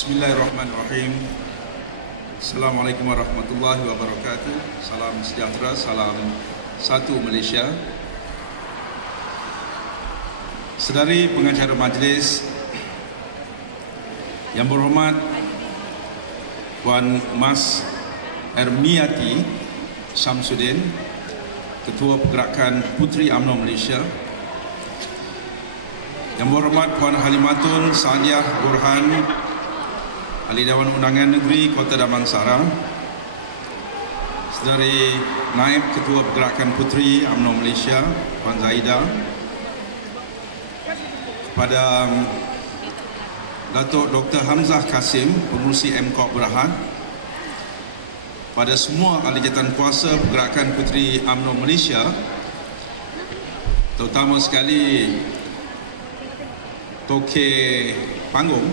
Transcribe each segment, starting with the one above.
Bismillahirrahmanirrahim. Assalamualaikum warahmatullahi wabarakatuh. Salam sejahtera, salam satu Malaysia. Sedari pengacara majlis yang berhormat Puan Mas Ermiati Syamsuddin, Ketua Pergerakan Puteri UMNO Malaysia, yang berhormat Puan Halimatun Saadiah Burhan, Ahli Dewan Undangan Negeri Kota Damansara, Sedari Naib Ketua Pergerakan Puteri UMNO Malaysia Puan Zaida, kepada Datuk Dr. Hamzah Kasim, Pengurusi MKOP Berhad, pada semua ahli jawatan kuasa Pergerakan Puteri UMNO Malaysia, terutama sekali Toke Panggung,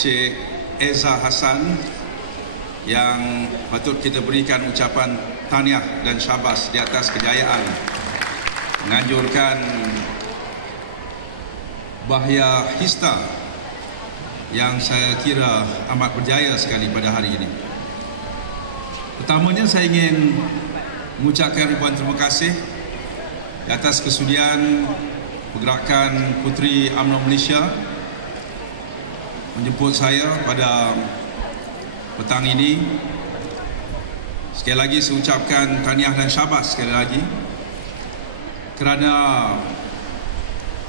Cik Eza Hassan, yang patut kita berikan ucapan tahniah dan syabas di atas kejayaan menganjurkan bahaya Hista yang saya kira amat berjaya sekali pada hari ini. Pertamanya saya ingin mengucapkan ribuan terima kasih di atas kesudian Pergerakan Puteri UMNO Malaysia menjemput saya pada petang ini. Sekali lagi saya ucapkan tahniah dan syabas sekali lagi kerana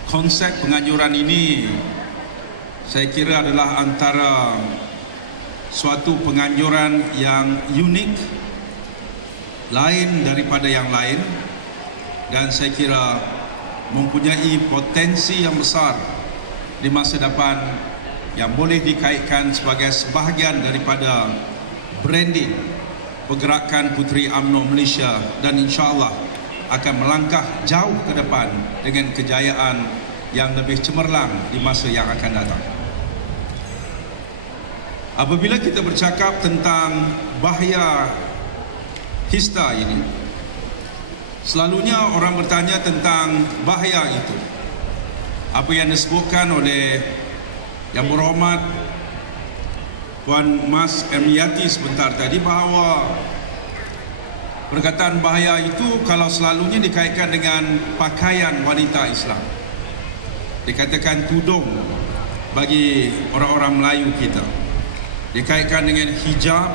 konsep penganjuran ini saya kira adalah antara suatu penganjuran yang unik, lain daripada yang lain, dan saya kira mempunyai potensi yang besar di masa depan yang boleh dikaitkan sebagai sebahagian daripada branding Pergerakan Puteri UMNO Malaysia, dan insya-Allah akan melangkah jauh ke depan dengan kejayaan yang lebih cemerlang di masa yang akan datang. Apabila kita bercakap tentang bahaya Hista ini, selalunya orang bertanya tentang bahaya itu. Apa yang disebutkan oleh Yang Berhormat Puan Mas Ermiati sebentar tadi, bahawa perkataan bahaya itu kalau selalunya dikaitkan dengan pakaian wanita Islam, dikatakan tudung bagi orang-orang Melayu kita, dikaitkan dengan hijab,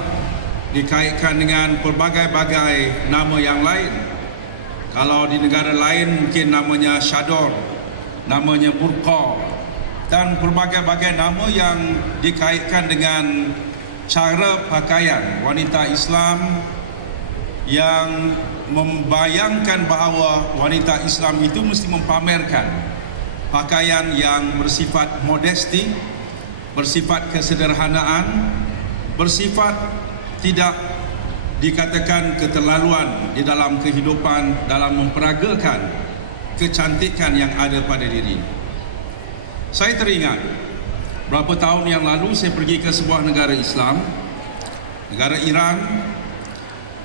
dikaitkan dengan pelbagai-bagai nama yang lain. Kalau di negara lain mungkin namanya syador, namanya burqa, dan pelbagai-bagai nama yang dikaitkan dengan cara pakaian wanita Islam yang membayangkan bahawa wanita Islam itu mesti mempamerkan pakaian yang bersifat modesti, bersifat kesederhanaan, bersifat tidak dikatakan keterlaluan di dalam kehidupan, dalam memperagakan kecantikan yang ada pada diri. Saya teringat berapa tahun yang lalu saya pergi ke sebuah negara Islam, negara Iran,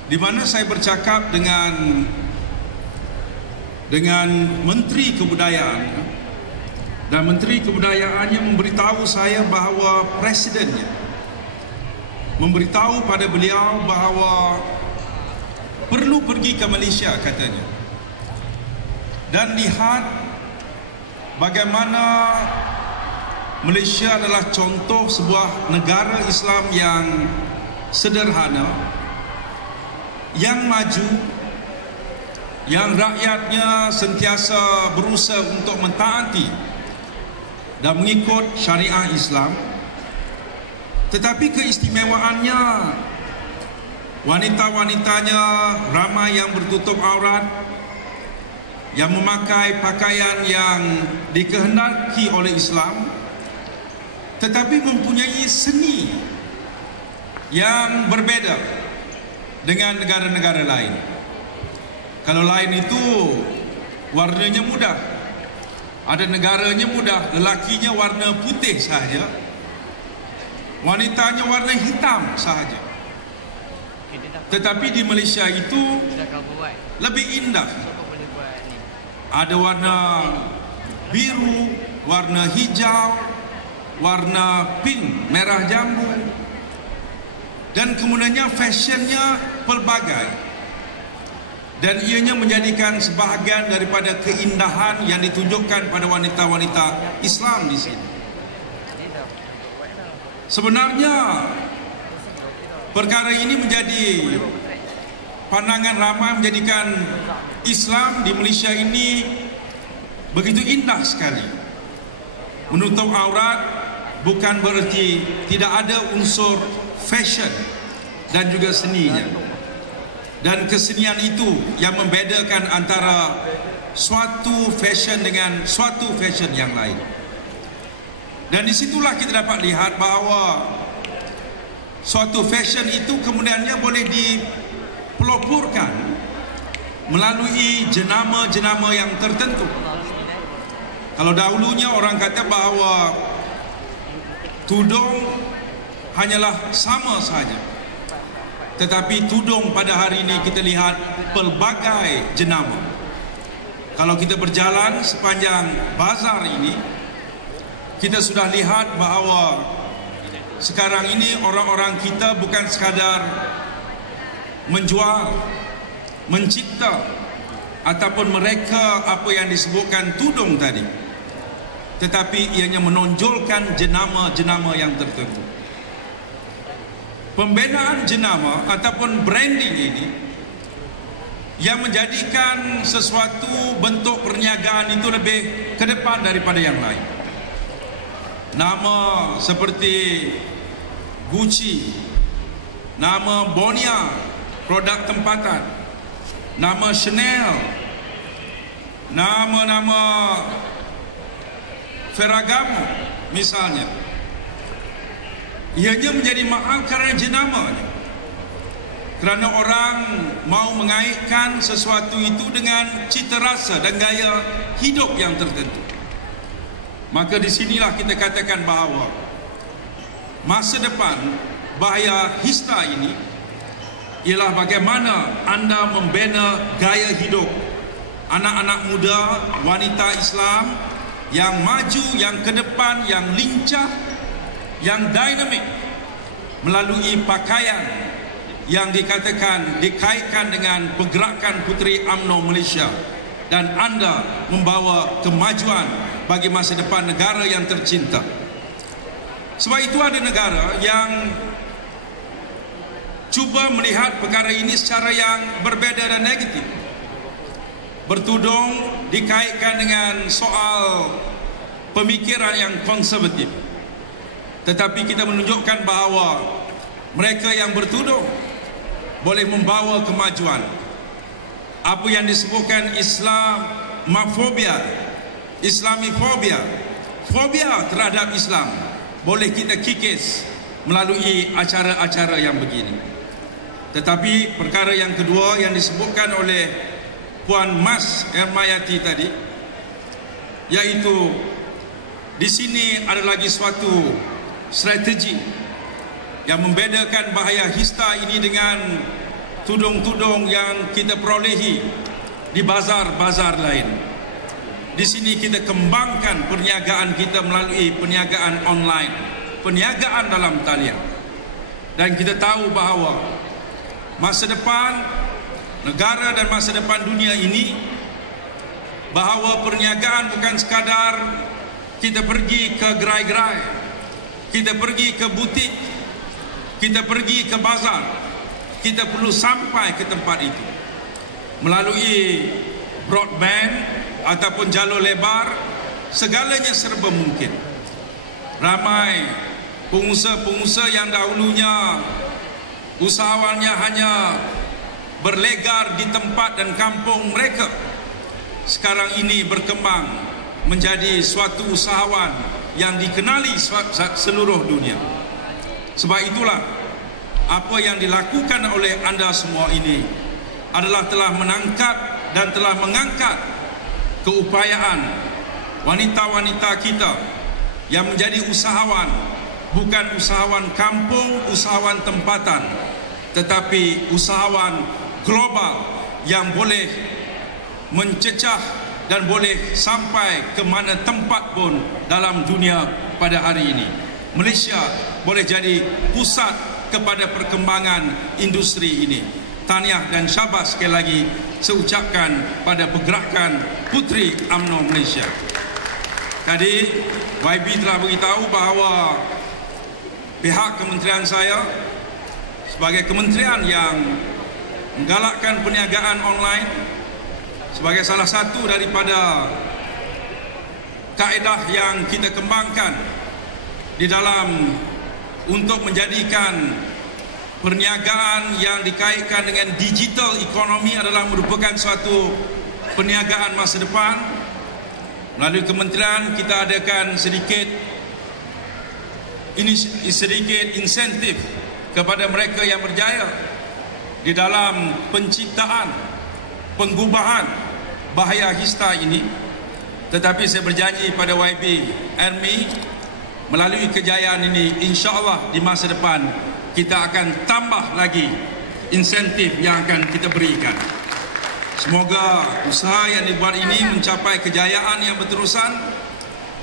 di mana saya bercakap dengan Menteri Kebudayaan, dan Menteri Kebudayaannya memberitahu saya bahawa Presidennya memberitahu pada beliau bahawa perlu pergi ke Malaysia, katanya, dan lihat bagaimana Malaysia adalah contoh sebuah negara Islam yang sederhana, yang maju, yang rakyatnya sentiasa berusaha untuk mentaati dan mengikut syariah Islam. Tetapi keistimewaannya, wanita-wanitanya ramai yang bertutup aurat, yang memakai pakaian yang dikehendaki oleh Islam, tetapi mempunyai seni yang berbeda dengan negara-negara lain. Kalau lain itu warnanya mudah, ada negaranya mudah, lelakinya warna putih sahaja, wanitanya warna hitam sahaja. Tetapi di Malaysia itu lebih indah. Ada warna biru, warna hijau, warna pink, merah jambu, dan kemudiannya fashionnya pelbagai, dan ianya menjadikan sebahagian daripada keindahan yang ditunjukkan pada wanita-wanita Islam di sini. Sebenarnya perkara ini menjadi pandangan ramai, menjadikan Islam di Malaysia ini begitu indah sekali. Menutup aurat bukan berarti tidak ada unsur fashion dan juga seninya. Dan kesenian itu yang membedakan antara suatu fashion dengan suatu fashion yang lain. Dan disitulah kita dapat lihat bahawa suatu fashion itu kemudiannya boleh dipeloporkan melalui jenama-jenama yang tertentu. Kalau dahulunya orang kata bahawa tudung hanyalah sama saja, tetapi tudung pada hari ini kita lihat pelbagai jenama. Kalau kita berjalan sepanjang bazar ini, kita sudah lihat bahawa sekarang ini orang-orang kita bukan sekadar menjual, mencipta ataupun mereka apa yang disebutkan tudung tadi, tetapi ianya menonjolkan jenama-jenama yang tertentu. Pembinaan jenama ataupun branding ini yang menjadikan sesuatu bentuk perniagaan itu lebih ke depan daripada yang lain. Nama seperti Gucci, nama Bonia, produk tempatan, nama Chanel, nama-nama Ferragamo misalnya, ianya menjadi mahal kerana jenamanya, kerana orang mau mengaitkan sesuatu itu dengan cita rasa dan gaya hidup yang tertentu. Maka di sinilah kita katakan bahawa masa depan bahaya Hista ini ialah bagaimana anda membina gaya hidup anak-anak muda, wanita Islam yang maju, yang ke depan, yang lincah, yang dinamik, melalui pakaian yang dikaitkan dengan pergerakan Puteri UMNO Malaysia, dan anda membawa kemajuan bagi masa depan negara yang tercinta. Sebab itu ada negara yang cuba melihat perkara ini secara yang berbeza dan negatif. Bertudung dikaitkan dengan soal pemikiran yang konservatif, tetapi kita menunjukkan bahawa mereka yang bertudung boleh membawa kemajuan. Apa yang disebutkan Islamofobia, Islamifobia, fobia terhadap Islam, boleh kita kikis melalui acara-acara yang begini. Tetapi perkara yang kedua yang disebutkan oleh Puan Mas Ermayati tadi, iaitu di sini ada lagi suatu strategi yang membedakan bahaya Hista ini dengan tudung-tudung yang kita perolehi di bazar-bazar lain. Di sini kita kembangkan perniagaan kita melalui perniagaan online, perniagaan dalam talian. Dan kita tahu bahawa masa depan negara dan masa depan dunia ini, bahawa perniagaan bukan sekadar kita pergi ke gerai-gerai, kita pergi ke butik, kita pergi ke bazar. Kita perlu sampai ke tempat itu melalui broadband ataupun jalur lebar, segalanya serba mungkin. Ramai pengusaha-pengusaha yang dahulunya usahawannya hanya berlegar di tempat dan kampung mereka, sekarang ini berkembang menjadi suatu usahawan yang dikenali seluruh dunia. Sebab itulah apa yang dilakukan oleh anda semua ini adalah telah menangkap dan telah mengangkat keupayaan wanita-wanita kita yang menjadi usahawan, bukan usahawan kampung, usahawan tempatan, tetapi usahawan global yang boleh mencecah dan boleh sampai ke mana tempat pun dalam dunia pada hari ini. Malaysia boleh jadi pusat kepada perkembangan industri ini. Tahniah dan syabas sekali lagi saya ucapkan pada pergerakan Puteri UMNO Malaysia. Tadi YB telah beritahu bahawa pihak kementerian saya sebagai kementerian yang menggalakkan perniagaan online sebagai salah satu daripada kaedah yang kita kembangkan di dalam untuk menjadikan perniagaan yang dikaitkan dengan digital ekonomi adalah merupakan suatu perniagaan masa depan. Melalui kementerian kita adakan sedikit insentif kepada mereka yang berjaya di dalam penciptaan, pengubahan bahaya hista ini. Tetapi saya berjanji pada YB Army, melalui kejayaan ini insya-Allah di masa depan kita akan tambah lagi insentif yang akan kita berikan. Semoga usaha yang dibuat ini mencapai kejayaan yang berterusan.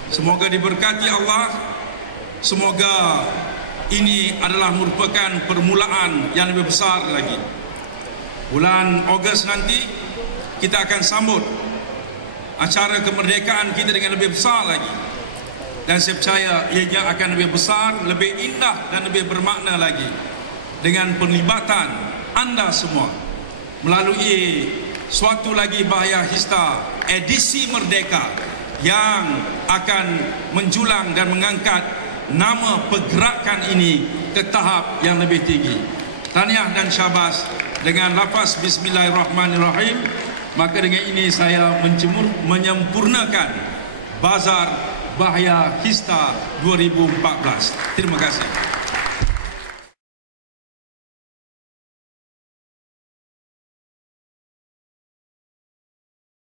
Semoga diberkati Allah. Semoga ini adalah merupakan permulaan yang lebih besar lagi. Bulan Ogos nanti kita akan sambut acara kemerdekaan kita dengan lebih besar lagi. Dan saya percaya ianya akan lebih besar, lebih indah dan lebih bermakna lagi dengan penglibatan anda semua melalui suatu lagi bahaya hista edisi Merdeka yang akan menjulang dan mengangkat nama pergerakan ini ke tahap yang lebih tinggi. Tahniah dan syabas dengan lafaz Bismillahirrahmanirrahim. Maka dengan ini saya menyempurnakan Bazar Bahaya Hista 2014. Terima kasih.